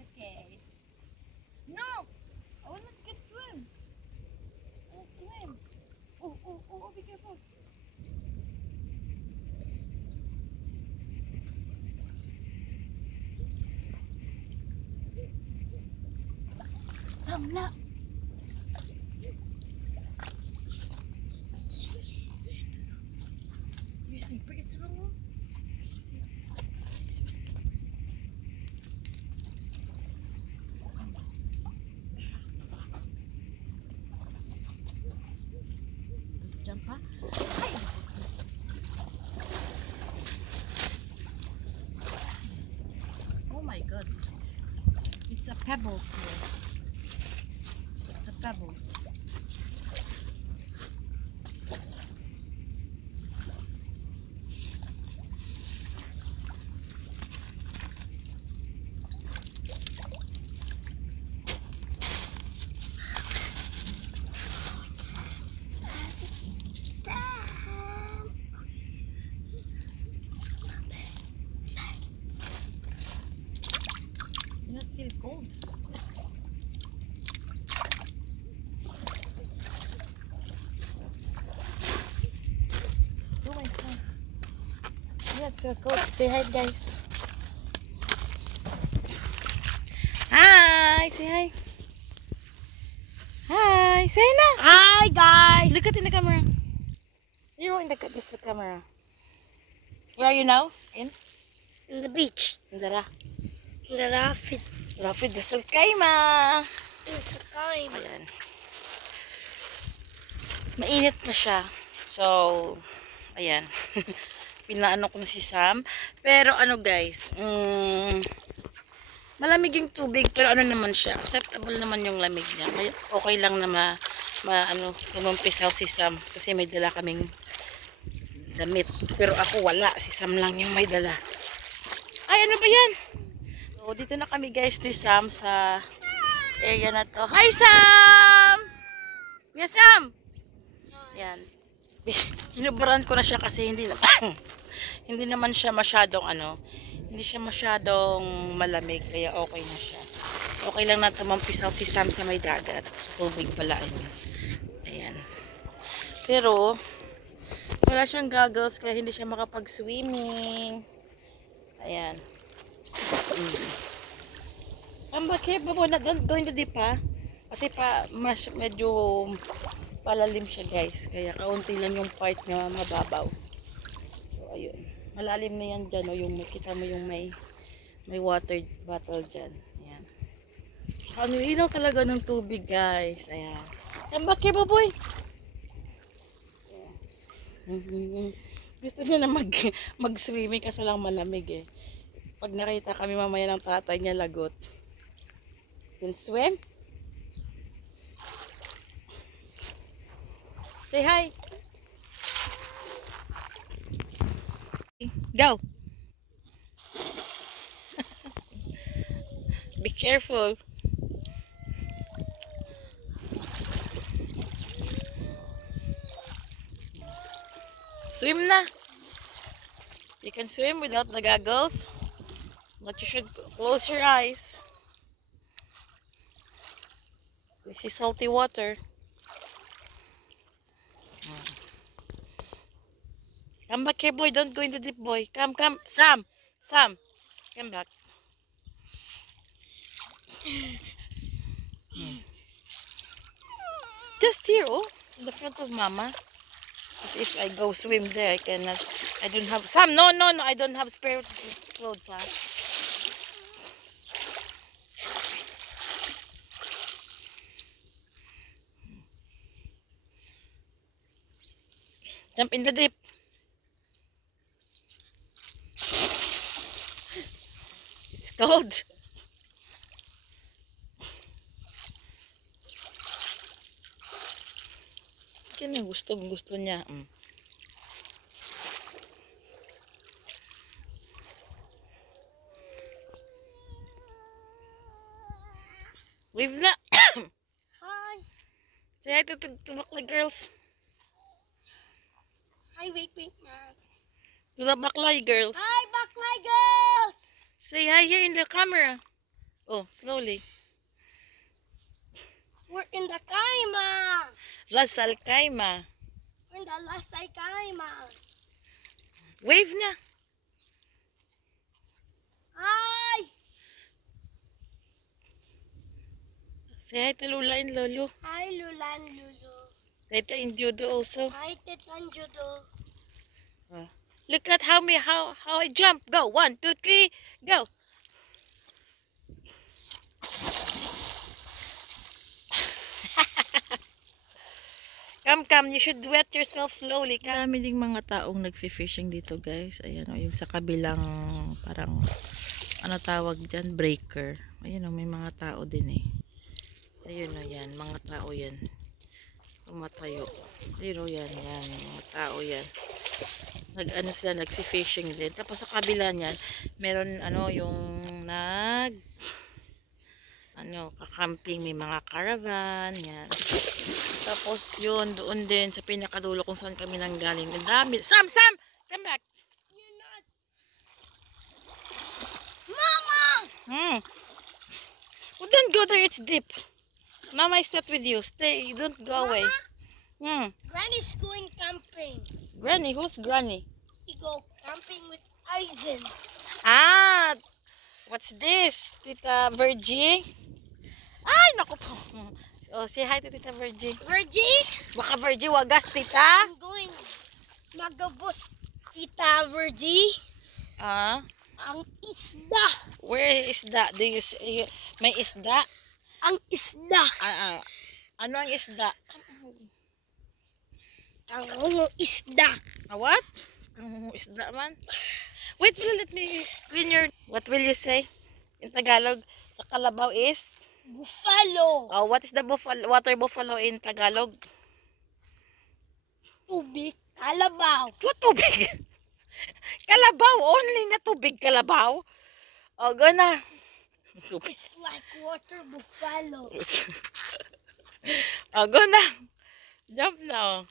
Okay. No! I will not get swim. Let's swim. Oh, be careful. Sam na. You sleeper, it's wrong. Jump, ha? Oh my god. It's a pebble here. It's a pebble. You not feel cold? Oh my god. You not feel cold? Say hi, guys. Hi! Say hi. Hi! Say na! Hi guys! Look at in the camera. You're in the camera. Where are you now? In In the beach. Dara. In the rapid. Rapid Dasal Kaima. It's a time. Ayan. Mainit na siya. So, ayan. Pinaano ko na si Sam. Pero ano guys, malamig yung tubig pero ano naman siya, acceptable naman yung lamig niya. Kaya okay lang na lumampisaw si Sam kasi may dala kaming damit. Pero ako wala, si Sam lang yung may dala. Ay, ano ba yan? So, dito na kami guys ni Sam sa area na to. Hi Sam! Yes Sam! Yan. Inubaran ko na siya kasi hindi na hindi naman siya masyadong hindi siya masyadong malamig kaya okay na siya. Okay lang na tumampisaw si Sam sa may dagat, sa tubig pala ayan. Pero wala siyang goggles kaya hindi siya makapag-swimming. Ayan. Bakit ba na going to deep ha? Kasi medyo palalim siya guys, kaya kaunti lang yung part na mababaw. So ayun, malalim na yan dyan, yung makita mo yung may water bottle dyan. Ayan. Ano ilaw talaga ng tubig guys. Ayan. Bakit ba boy? Gusto niya na mag-swimming kasi lang malamig eh. Pag nakita kami mamaya ng tatay niya lagot. You'll swim? Say hi. Go. Be careful. Swim na. You can swim without the goggles, but you should close your eyes. This is salty water. Come back here, boy. Don't go in the deep, boy. Come. Sam. Come back. Just here, oh. In the front of Mama. Because if I go swim there, I cannot. I don't have. Sam, no. I don't have spare clothes, ha. Jump in the deep. It's cold. Kaya gusto niya. Wave na. Hi. Say hi to bakla girls. Hi, wait, man. To the bakla girls. Hi, Baklay girls. Say hi here in the camera. Oh, slowly. We're in the Kaima. Rasal Kaima. We're in the Lasay Kaima. Wave na. Hi. Say hi to Lula and Lolo. Hi, Lulan Lulu. Tita and Judo also. Hi, Titan Judo. Look at how I jump. Go. 1, 2, 3. Go. Come. You should wet yourself slowly. Kami ding mga taong nagfi-fishing dito, guys. Ayan o, yung sa kabilang parang ano tawag dyan, breaker. Ayan o, may mga tao din eh. Ayun o, yan. Mga tao yan. Tumatayo. Ayun o, yan. Mga tao yan. Nag-ano sila, nagfi-fishing din. Tapos sa kabila niyan, meron yung kakamping, may mga caravan, yan. Tapos yun, doon din sa pinakadulo kung saan kami nanggaling. Ang dami. Sam! Come back! You're not. Mama! Oh, don't go there, it's deep. Mama is not with you. Stay, don't go away. Granny's going camping. Granny, who's Granny? We go camping with Eisen. Ah! What's this? Tita Virgie? Ay, naku po. Oh, say hi to Tita Virgie. Virgie? Baka Virgie, wagas, Tita. I'm going magabos, Tita Virgie. Ah? Ang isda. Where is that? Do you see? May isda? Ang isda. Ano ang isda? Ang isda. What? Ang isda man? Wait, let me clean your... What will you say? In Tagalog, the kalabaw is? Buffalo. Oh, what is the water buffalo in Tagalog? Tubig. Kalabaw. What tubig? Kalabaw, only na tubig kalabaw. Oh, go na. Tubig. It's like water buffalo. Oh, go na. Jump na.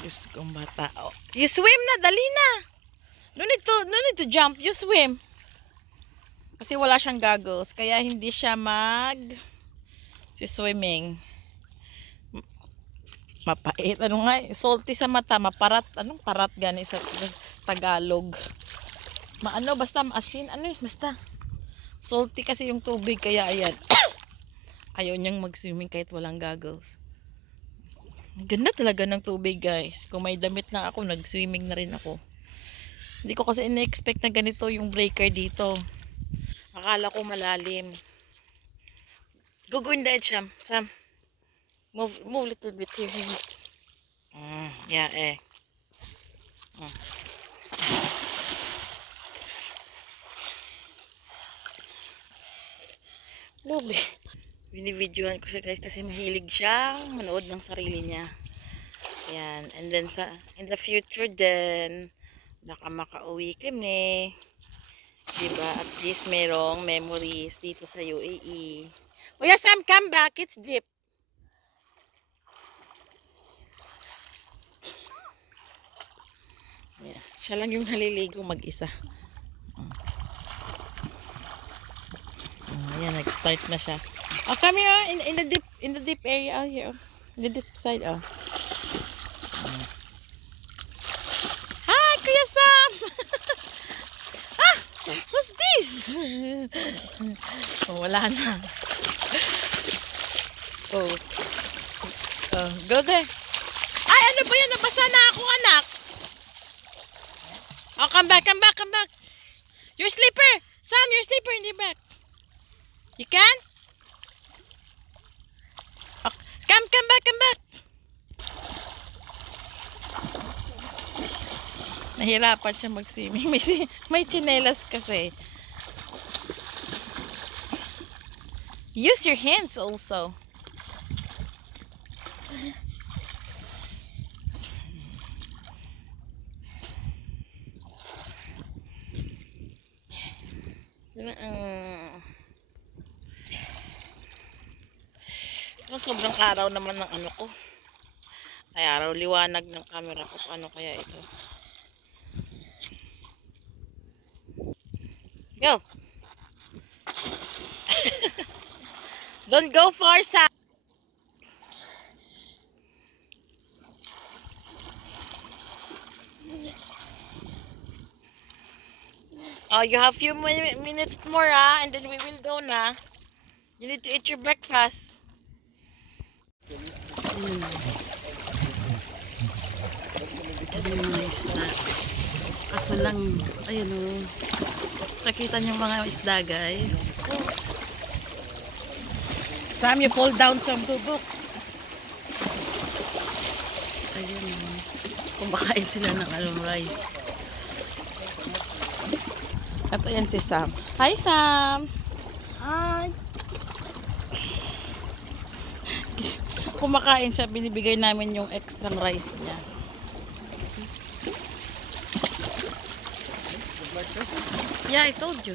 Diyos kong bata. Oh. You swim na, dali na. No need to jump. You swim. Kasi wala siyang goggles. Kaya hindi siya swimming. Mapait. Ano nga? Salty sa mata. Maparat. Anong parat gani sa Tagalog? Basta maasin. Basta. Salty kasi yung tubig. Kaya ayan. Ayaw niyang mag-swimming kahit walang goggles. Ganda talaga ng tubig, guys. Kung may damit na ako, nag-swimming na rin ako. Hindi ko kasi ina-expect na ganito yung breaker dito. Akala ko malalim. Go in the edge, Sam. Move little bit here. Yeah, eh. Move. Binibidyohan ko siya, guys, kasi mahilig siyang manood ng sarili niya. Ayan. And then in the future then baka makauwi kami. Diba? At least merong memories dito sa UAE. Oh yeah, Sam, come back. It's deep. Yeah. Siya lang yung naliligo mag-isa. Ayan, nag-start na siya. Oh, come here, in the deep area here. In the deep side, oh. Hi, Kuya Sam! What's this? Oh, wala na. Oh. Go there. Ay, ano ba yan? Nabasa na ako, anak. Oh, come back. Your slipper! Sam, your slipper in the back. You can? Oh, come back. Nahirapan siya mag-swimming. May tsinelas kasi. Use your hands also. Sobrang araw naman ng ano ko. Ay, araw liwanag ng camera ko. Paano kaya ito? Go! Don't go far, Sam! Oh, you have few minutes more, and then we will go na. You need to eat your breakfast. Ito yung mga isda. Kaso lang, ayun o. Nakita niyo mga isda, guys. Sam, you fall down some bubok. Ayun o. Kumakain sila ng rice. Ito yan si Sam. Hi, Sam! Hi. Kumakain siya, binibigay namin yung extra rice niya. Yeah, I told you.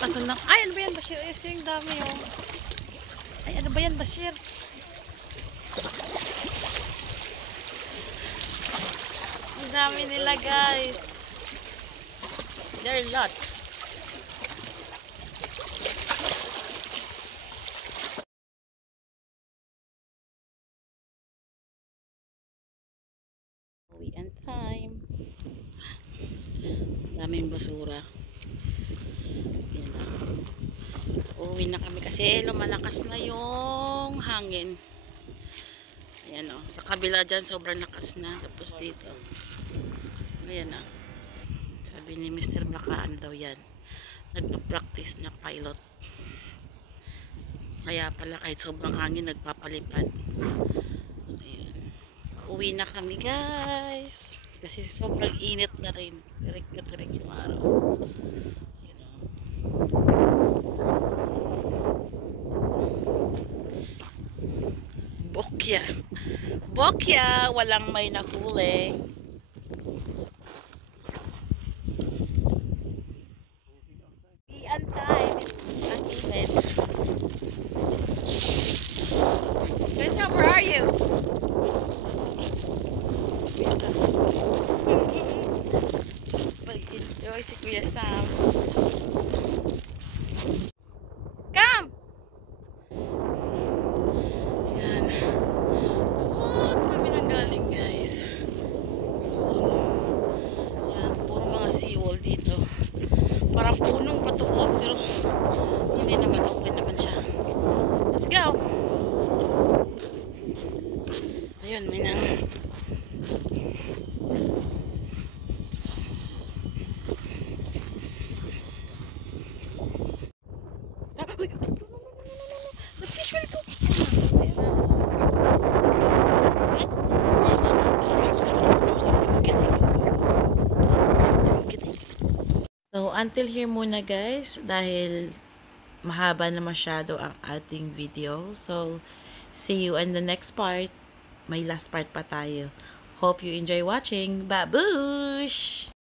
Kaso lang, ay, ano ba yan, Bashir? Ay, yung dami, oh. Ay, ano ba yan, Bashir? Ang dami nila, guys. There are a lot. Uwian time. Daming basura. Yan na. Uwi na kami kasi lumalakas na yung hangin. Ayan o. Sa kabila dyan sobrang lakas na. Tapos dito. Ayan na. Sabi ni Mr. Bakaan daw yan. Nagpa-practice na pilot. Kaya pala kahit sobrang hangin nagpapalipad. Ayan. Uwi na kami, guys. Kasi sobrang init na rin. Tirik na tirik yung araw. Ayan o. Bokya. Bokya! Walang may nahuli. Ian time. It's ang init. Guys, where are you? Pag-enjoy si Kuya Sam. Come! Ayan. Doon kami nang galing, guys. Ayan, puro mga seawall dito. Parang punong bato, pero hindi naman, open naman siya. Let's go! Ayun, may nang uy, no. The fish will go. Si Sam. So, until here muna, guys, dahil mahaba na masyado ang ating video. So, see you in the next part. May last part pa tayo. Hope you enjoy watching. Babush!